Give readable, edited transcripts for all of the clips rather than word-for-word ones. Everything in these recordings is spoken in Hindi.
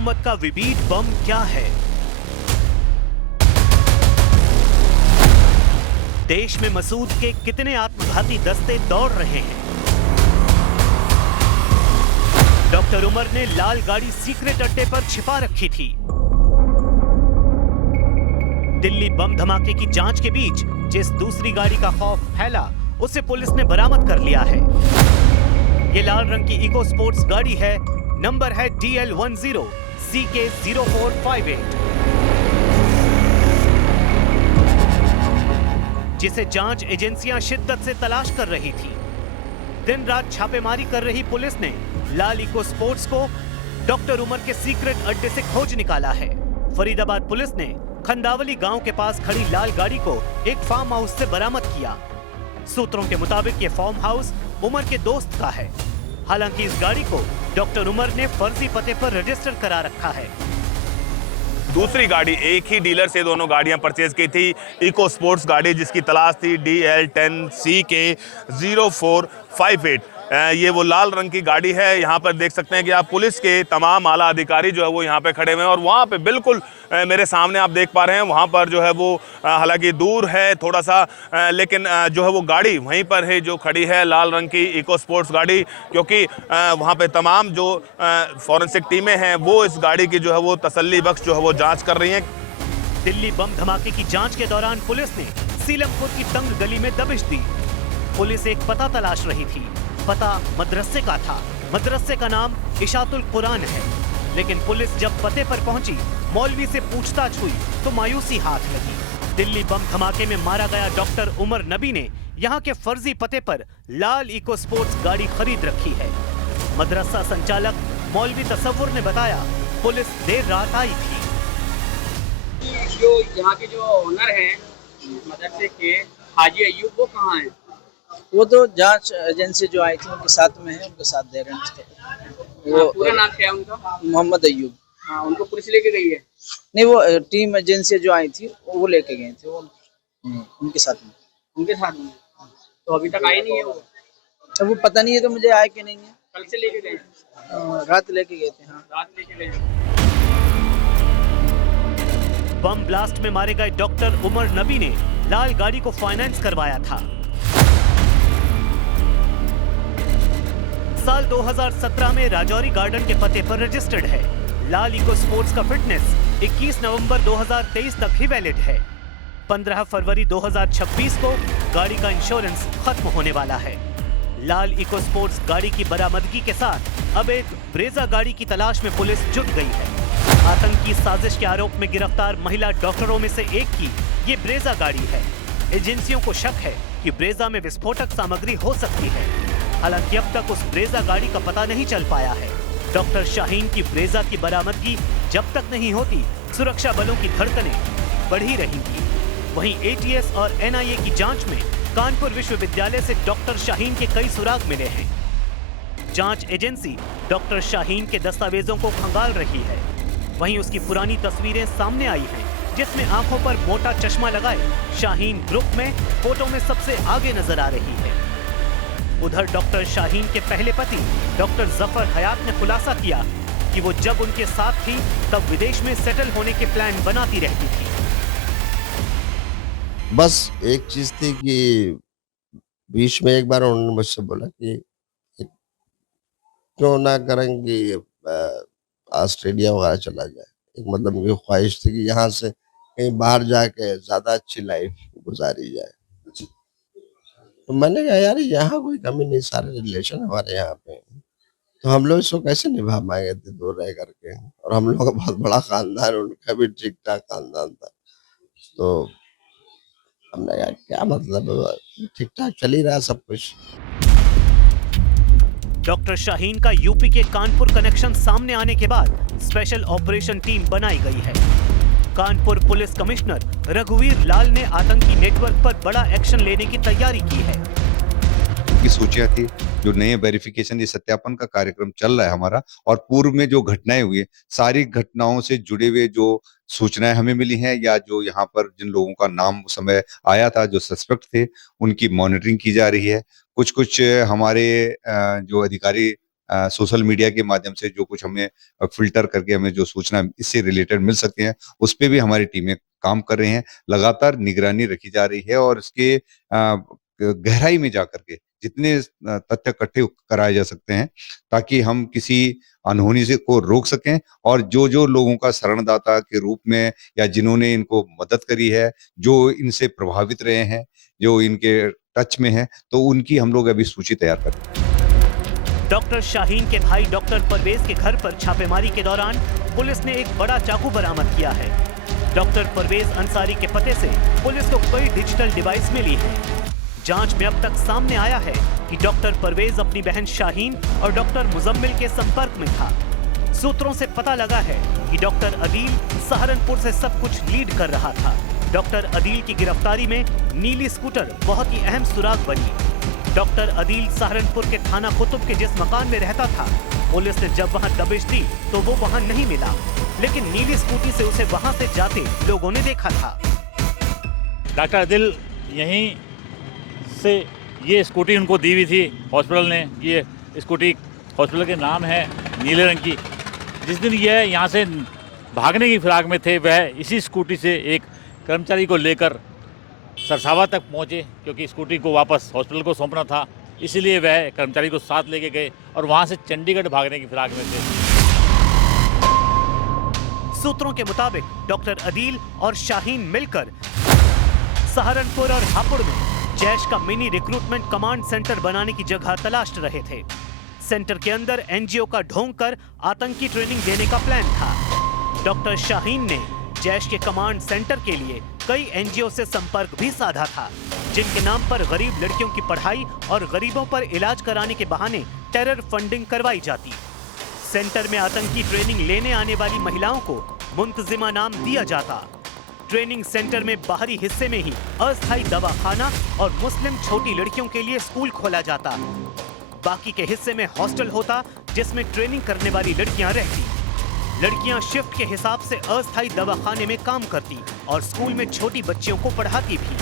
मोहम्मद का विबीड बम क्या है? देश में मसूद के कितने आत्मघाती दस्ते दौड़ रहे हैं? डॉक्टर उमर ने लाल गाड़ी सीक्रेट अड्डे पर छिपा रखी थी। दिल्ली बम धमाके की जांच के बीच जिस दूसरी गाड़ी का खौफ फैला उसे पुलिस ने बरामद कर लिया है। ये लाल रंग की इको स्पोर्ट्स गाड़ी है, नंबर है DL10 CK0458, जिसे जांच एजेंसियां शिद्दत से तलाश कर रही थी। दिन रात छापेमारी कर रही पुलिस ने लाल इको स्पोर्ट्स को डॉक्टर उमर के सीक्रेट अड्डे से खोज निकाला है। फरीदाबाद पुलिस ने खंडावली गांव के पास खड़ी लाल गाड़ी को एक फार्म हाउस से बरामद किया। सूत्रों के मुताबिक ये फार्म हाउस उमर के दोस्त का है। हालांकि इस गाड़ी को डॉक्टर उमर ने फर्जी पते पर रजिस्टर करा रखा है। दूसरी गाड़ी, एक ही डीलर से दोनों गाड़ियां परचेज की थी। इको स्पोर्ट्स गाड़ी जिसकी तलाश थी DL10 CK0458। ये वो लाल रंग की गाड़ी है। यहाँ पर देख सकते हैं कि आप पुलिस के तमाम आला अधिकारी जो है वो यहाँ पे खड़े हुए हैं, और वहाँ पे बिल्कुल मेरे सामने आप देख पा रहे हैं वहाँ पर जो है वो हालांकि दूर है थोड़ा सा, लेकिन जो है वो गाड़ी वहीं पर है जो खड़ी है, लाल रंग की इको स्पोर्ट्स गाड़ी, क्योंकि वहाँ पे तमाम जो फॉरेंसिक टीमें हैं वो इस गाड़ी की जो है वो तसल्ली बख्श जो है वो जाँच कर रही हैं। दिल्ली बम धमाके की जाँच के दौरान पुलिस ने सीलमपुर की तंग गली में दबिश दी। पुलिस एक पता तलाश रही थी। पता मदरसे का था। मदरसे का नाम इशातुल कुरान है। लेकिन पुलिस जब पते पर पहुंची, मौलवी से पूछताछ हुई तो मायूसी हाथ लगी। दिल्ली बम धमाके में मारा गया डॉक्टर उमर नबी ने यहां के फर्जी पते पर लाल इको स्पोर्ट्स गाड़ी खरीद रखी है। मदरसा संचालक मौलवी तसव्वुर ने बताया, पुलिस देर रात आई थी। जो यहाँ के जो ओनर हैं मदरसे के हाजी अयूब, वो कहाँ हैं? वो तो जांच एजेंसी जो आई थी उनके साथ में है, उनके साथ दे रहे हैं। वो पूरा नाम क्या है उनका? मोहम्मद अयूब। हाँ, उनको पुलिस लेके गई है? नहीं, वो टीम एजेंसी जो आई थी वो लेके गए थे, वो उनके साथ में। उनके साथ में? तो अभी तक आई नहीं है वो? तो वो पता नहीं है, तो मुझे आए कि नहीं है। कल से लेके गए? रात लेके गए थे। हाँ, रात लेके गए। बम ब्लास्ट में मारे गए डॉक्टर उमर नबी ने लाल गाड़ी को फाइनेंस करवाया था। साल 2017 में राजौरी गार्डन के पते पर रजिस्टर्ड है। लाल इको स्पोर्ट्स का फिटनेस 21 नवंबर 2023 तक ही वैलिड है। 15 फरवरी 2026 को गाड़ी का इंश्योरेंस खत्म होने वाला है। लाल इको स्पोर्ट्स गाड़ी की बरामदगी के साथ अब एक ब्रेजा गाड़ी की तलाश में पुलिस जुट गई है। आतंकी साजिश के आरोप में गिरफ्तार महिला डॉक्टरों में से एक की ये ब्रेजा गाड़ी है। एजेंसियों को शक है कि ब्रेजा में विस्फोटक सामग्री हो सकती है। हालांकि अब तक उस ब्रेजा गाड़ी का पता नहीं चल पाया है। डॉक्टर शाहीन की ब्रेजा की बरामदगी जब तक नहीं होती, सुरक्षा बलों की धड़कनें बढ़ी रहेंगी। वहीं ATS और NIA की जांच में कानपुर विश्वविद्यालय से डॉक्टर शाहीन के कई सुराग मिले हैं। जांच एजेंसी डॉक्टर शाहीन के दस्तावेजों को खंगाल रही है। वहीं उसकी पुरानी तस्वीरें सामने आई हैं, जिसमें आंखों पर मोटा चश्मा लगाए शाहीन ग्रुप में फोटो में सबसे आगे नजर आ रही है। उधर डॉक्टर शाहीन के पहले पति डॉक्टर जफर हयात ने खुलासा किया कि वो जब उनके साथ थी तब विदेश में सेटल होने के प्लान बनाती रहती थी। बस एक चीज थी कि बीच में एक बार उन्होंने मुझसे बोला कि क्यों ना करेंगे ऑस्ट्रेलिया वगैरह चला जाए। एक मतलब मेरी ख्वाहिश थी कि यहाँ से कहीं बाहर जाके ज्यादा अच्छी लाइफ गुजारी जाए। तो मैंने कहा यार यहाँ कोई कमी नहीं, सारे रिलेशन हमारे यहाँ पे, तो हम लोग इसको कैसे निभा पाएंगे दूर रह करके। और हम लोग का बहुत बड़ा खानदान, उनका भी ठीक ठाक खानदान था। तो हमने कहा क्या मतलब, ठीक ठाक चल ही रहा सब कुछ। डॉक्टर शाहीन का यूपी के कानपुर कनेक्शन सामने आने के बाद स्पेशल ऑपरेशन टीम बनाई गई है। कानपुर पुलिस कमिश्नर रघुवीर लाल ने आतंकी नेटवर्क पर बड़ा एक्शन लेने की तैयारी की है। की सूचियां थी, जो नए वेरिफिकेशन, ये सत्यापन का कार्यक्रम चल रहा है हमारा, और पूर्व में जो घटनाएं हुई, सारी घटनाओं से जुड़े हुए जो सूचनाएं हमें मिली हैं या जो यहाँ पर जिन लोगों का नाम उस समय आया था जो सस्पेक्ट थे, उनकी मॉनिटरिंग की जा रही है। कुछ हमारे जो अधिकारी सोशल मीडिया के माध्यम से जो कुछ हमें फिल्टर करके हमें जो सूचना इससे रिलेटेड मिल सकती है, उस पे भी हमारी टीमें काम कर रही हैं। लगातार निगरानी रखी जा रही है और इसके गहराई में जाकर के जितने तथ्य इकट्ठे कराए जा सकते हैं, ताकि हम किसी अनहोनी से को रोक सकें और जो लोगों का शरणदाता के रूप में या जिन्होंने इनको मदद करी है, जो इनसे प्रभावित रहे हैं, जो इनके टच में हैं, तो उनकी हम लोग अभी सूची तैयार कर रहे हैं। डॉक्टर शाहीन के भाई डॉक्टर परवेज के घर पर छापेमारी के दौरान पुलिस ने एक बड़ा चाकू बरामद किया है। डॉक्टर परवेज अंसारी के पते से पुलिस को कई डिजिटल डिवाइस मिली है। जांच में अब तक सामने आया है कि डॉक्टर परवेज अपनी बहन शाहीन और डॉक्टर मुजम्मिल के संपर्क में था। सूत्रों से पता लगा है कि डॉक्टर अदील सहारनपुर से सब कुछ लीड कर रहा था। डॉक्टर अदील की गिरफ्तारी में नीली स्कूटर बहुत ही अहम सुराग बनी। डॉक्टर अदील सहारनपुर के थाना कुतुब के जिस मकान में रहता था, पुलिस ने जब वहां दबिश दी तो वो वहां नहीं मिला, लेकिन नीली स्कूटी से उसे वहां से जाते लोगों ने देखा था। डॉक्टर अदील यहीं से ये स्कूटी उनको दी हुई थी हॉस्पिटल ने। ये स्कूटी हॉस्पिटल के नाम है, नीले रंग की। जिस दिन ये यहाँ से भागने की फिराक में थे, वह इसी स्कूटी से एक कर्मचारी को लेकर सरसावा तक पहुँचे, क्योंकि स्कूटी को वापस हॉस्पिटल को सौंपना था। इसीलिए वह कर्मचारी को साथ लेके गए और वहाँ से चंडीगढ़ भागने की फिराक में थे। सूत्रों के मुताबिक डॉक्टर अदील और शाहीन मिलकर सहारनपुर और हापुड़ में जैश का मिनी रिक्रूटमेंट कमांड सेंटर बनाने की जगह तलाश रहे थे। सेंटर के अंदर एनजीओ का ढोंग कर आतंकी ट्रेनिंग देने का प्लान था। डॉक्टर शाहीन ने जैश के कमांड सेंटर के लिए कई एनजीओ से संपर्क भी साधा था, जिनके नाम पर गरीब लड़कियों की पढ़ाई और गरीबों पर इलाज कराने के बहाने टेरर फंडिंग करवाई जाती। सेंटर में आतंकी ट्रेनिंग लेने आने वाली महिलाओं को मुंतजिमा नाम दिया जाता। ट्रेनिंग सेंटर में बाहरी हिस्से में ही अस्थायी दवाखाना और मुस्लिम छोटी लड़कियों के लिए स्कूल खोला जाता। बाकी के हिस्से में हॉस्टल होता, जिसमें ट्रेनिंग करने वाली लड़कियां रहती। लड़कियां शिफ्ट के हिसाब से अस्थायी दवाखाने में काम करती और स्कूल में छोटी बच्चियों को पढ़ाती भी।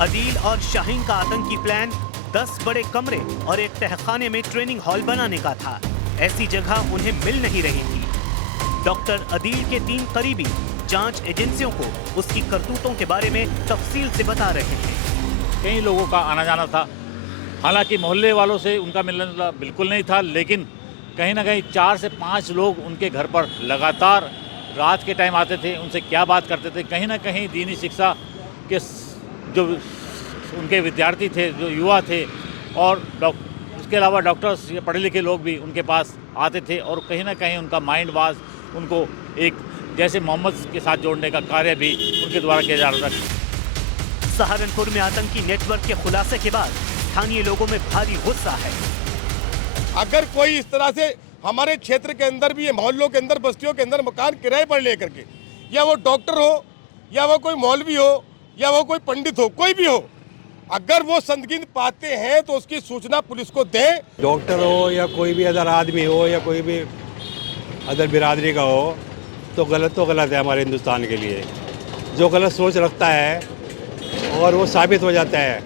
अदील और शाहीन का आतंकी प्लान 10 बड़े कमरे और एक तहखाने में ट्रेनिंग हॉल बनाने का था। ऐसी जगह उन्हें मिल नहीं रही थी। डॉक्टर अदील के 3 करीबी जांच एजेंसियों को उसकी करतूतों के बारे में तफसील से बता रहे हैं। कई लोगों का आना जाना था, हालांकि मोहल्ले वालों से उनका मिलना बिल्कुल नहीं था, लेकिन कहीं ना कहीं 4 से 5 लोग उनके घर पर लगातार रात के टाइम आते थे। उनसे क्या बात करते थे, कहीं ना कहीं दीनी शिक्षा के जो उनके विद्यार्थी थे, जो युवा थे, और इसके अलावा डॉक्टर्स या पढ़े लिखे लोग भी उनके पास आते थे और कहीं ना कहीं उनका माइंड वाश उनको एक जैसे मोहम्मद के साथ जोड़ने का कार्य भी उनके द्वारा किया जा रहा था। सहारनपुर में आतंकी नेटवर्क के खुलासे के बाद स्थानीय लोगों में भारी गुस्सा है। अगर कोई इस तरह से हमारे क्षेत्र के अंदर भी, मोहल्लों के अंदर, बस्तियों के अंदर मकान किराए पर लेकर के, या वो डॉक्टर हो, या वो कोई मौलवी हो, या वो कोई पंडित हो, कोई भी हो, अगर वो संदिग्ध पाते हैं तो उसकी सूचना पुलिस को दें। डॉक्टर हो या कोई भी अदर आदमी हो या कोई भी अदर बिरादरी का हो, तो गलत है हमारे हिंदुस्तान के लिए। जो गलत सोच रखता है और वो साबित हो जाता है,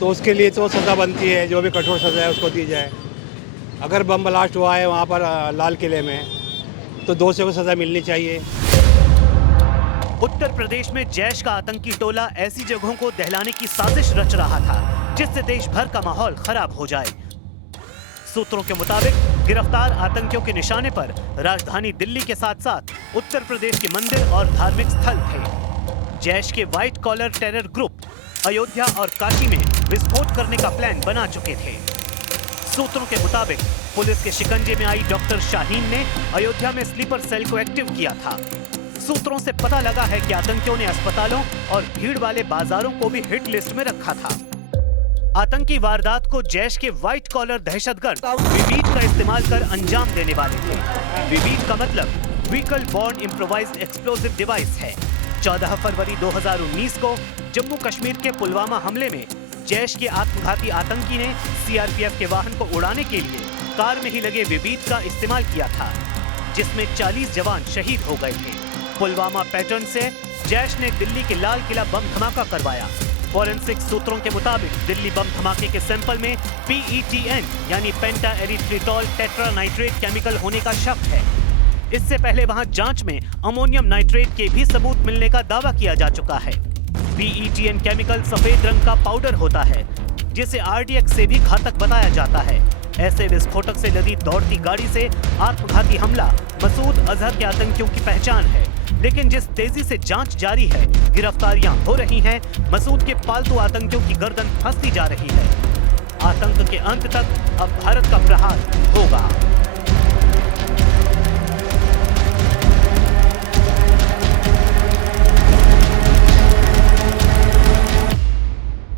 तो उसके लिए तो सज़ा बनती है, जो भी कठोर सज़ा है उसको दी जाए। अगर बम ब्लास्ट हुआ है वहाँ पर लाल किले में, तो दोषियों को सज़ा मिलनी चाहिए। उत्तर प्रदेश में जैश का आतंकी टोला ऐसी जगहों को दहलाने की साजिश रच रहा था, जिससे देश भर का माहौल खराब हो जाए। सूत्रों के मुताबिक गिरफ्तार आतंकियों के निशाने पर राजधानी दिल्ली के साथ साथ उत्तर प्रदेश के मंदिर और धार्मिक स्थल थे। जैश के white collar terror group Ayodhya और काशी में विस्फोट करने का प्लान बना चुके थे। सूत्रों के मुताबिक पुलिस के शिकंजे में आई डॉक्टर शाहीन ने अयोध्या में स्लीपर सेल को एक्टिव किया था। सूत्रों से पता लगा है कि आतंकियों ने अस्पतालों और भीड़ वाले बाजारों को भी हिट लिस्ट में रखा था। आतंकी वारदात को जैश के व्हाइट कॉलर दहशतगर्द विबीट का इस्तेमाल कर अंजाम देने वाले थे। विबीट का मतलब vehicle borne improvised explosive device है। 14 फरवरी 2019 को जम्मू कश्मीर के पुलवामा हमले में जैश के आत्मघाती आतंकी ने सीआरपीएफ के वाहन को उड़ाने के लिए कार में ही लगे विबीट का इस्तेमाल किया था, जिसमें 40 जवान शहीद हो गए थे। पुलवामा पैटर्न से जैश ने दिल्ली के लाल किला बम धमाका करवाया। फॉरेंसिक सूत्रों के मुताबिक दिल्ली बम धमाके के सैंपल में PETN यानी पेंटा एरिथ्रिटॉल टेट्रानाइट्रेट केमिकल होने का शक है। इससे पहले वहां जांच में अमोनियम नाइट्रेट के भी सबूत मिलने का दावा किया जा चुका है। PETN केमिकल सफेद रंग का पाउडर होता है जिसे RDX से भी घातक बताया जाता है। ऐसे विस्फोटक से लदी दौड़ती गाड़ी से आत्मघाती हमला मसूद अजहर के आतंकियों की पहचान है। लेकिन जिस तेजी से जांच जारी है, गिरफ्तारियां हो रही हैं, मसूद के पालतू आतंकियों की गर्दन फंसती जा रही है। आतंक के अंत तक अब भारत का प्रहार होगा।